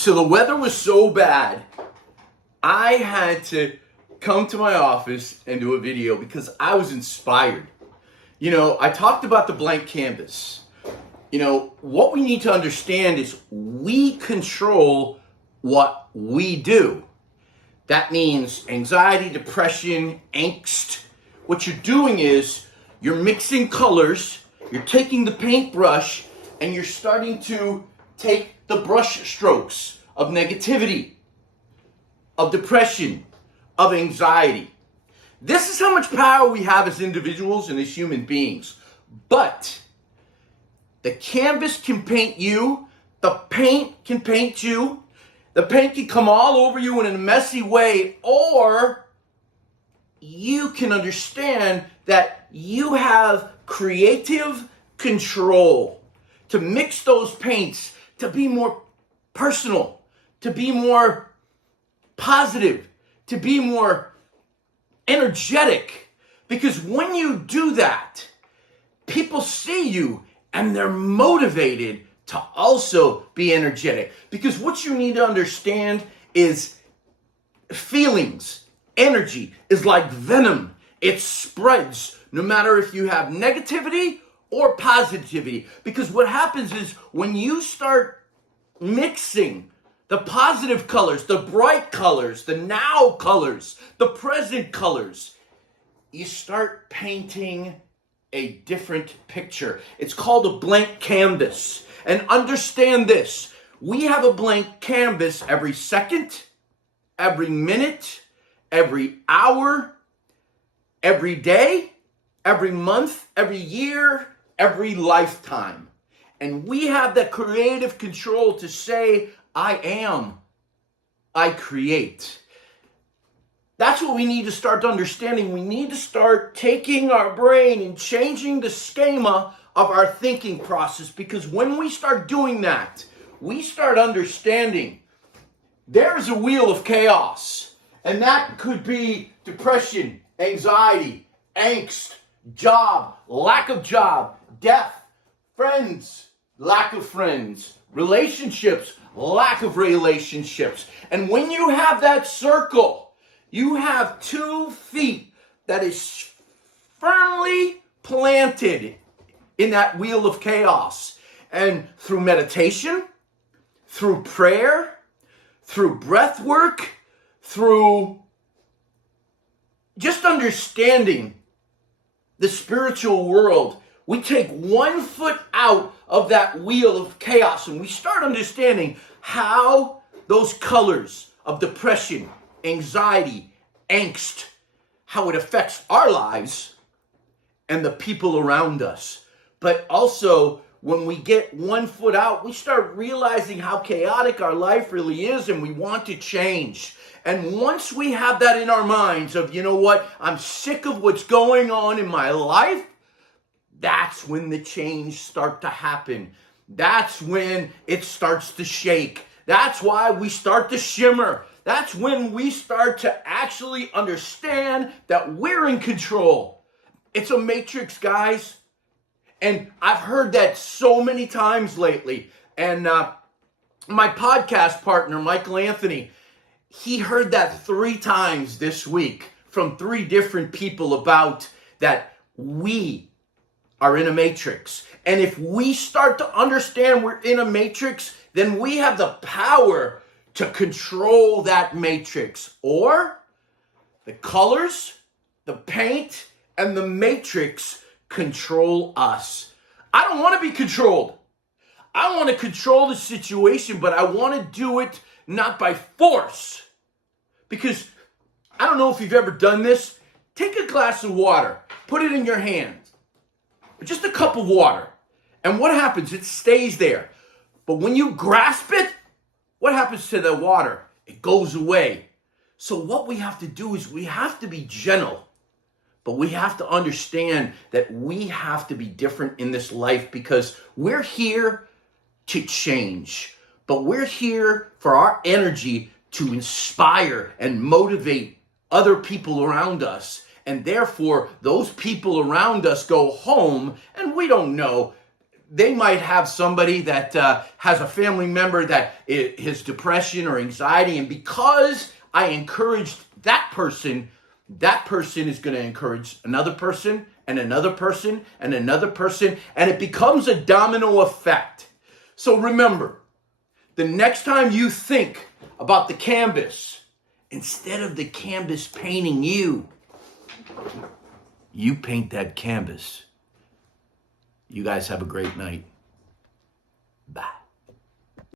So the weather was so bad, I had to come to my office and do a video because I was inspired. I talked about the blank canvas. What we need to understand is we control what we do. That means anxiety, depression, angst. What you're doing is you're mixing colors, you're taking the paintbrush, and you're starting to take the brush strokes of negativity, of depression, of anxiety. This is how much power we have as individuals and as human beings. But the canvas can paint you, the paint can paint you, the paint can come all over you in a messy way, or you can understand that you have creative control to mix those paints, to be more personal, to be more positive, to be more energetic. Because when you do that, people see you and they're motivated to also be energetic. Because what you need to understand is feelings, energy is like venom. It spreads no matter if you have negativity or positivity. Because what happens is when you start mixing the positive colors, the bright colors, the now colors, the present colors, you start painting a different picture. It's called a blank canvas. And understand this, we have a blank canvas every second, every minute, every hour, every day, every month, every year, every lifetime. And we have that creative control to say, I create. That's what we need to start understanding. We need to start taking our brain and changing the schema of our thinking process, because when we start doing that, we start understanding there's a wheel of chaos, and that could be depression, anxiety, angst, job, lack of job, death, friends, lack of friends, relationships, lack of relationships. And when you have that circle, you have 2 feet that is firmly planted in that wheel of chaos. And through meditation, through prayer, through breath work, through just understanding the spiritual world, we take 1 foot out of that wheel of chaos and we start understanding how those colors of depression, anxiety, angst, how it affects our lives and the people around us. But also, when we get 1 foot out, we start realizing how chaotic our life really is, and we want to change. And once we have that in our minds of, you know what, I'm sick of what's going on in my life, that's when the change starts to happen. That's when it starts to shake. That's why we start to shimmer. That's when we start to actually understand that we're in control. It's a matrix, guys. And I've heard that so many times lately. And my podcast partner, Michael Anthony, he heard that 3 times this week from 3 different people about that we are in a matrix. And if we start to understand we're in a matrix, then we have the power to control that matrix. Or the colors, the paint, and the matrix control us. I don't want to be controlled. I want to control the situation, but I want to do it not by force. Because I don't know if you've ever done this. Take a glass of water, put it in your hand, just a cup of water. And what happens? It stays there. But when you grasp it, what happens to the water? It goes away. So what we have to do is we have to be gentle. But we have to understand that we have to be different in this life, because we're here to change. But we're here for our energy to inspire and motivate other people around us. And therefore, those people around us go home and we don't know. they might have somebody that has a family member that has depression or anxiety, and because I encouraged that person is going to encourage another person and another person and another person, and it becomes a domino effect. So remember, the next time you think about the canvas, instead of the canvas painting you, you paint that canvas. You guys have a great night. Bye.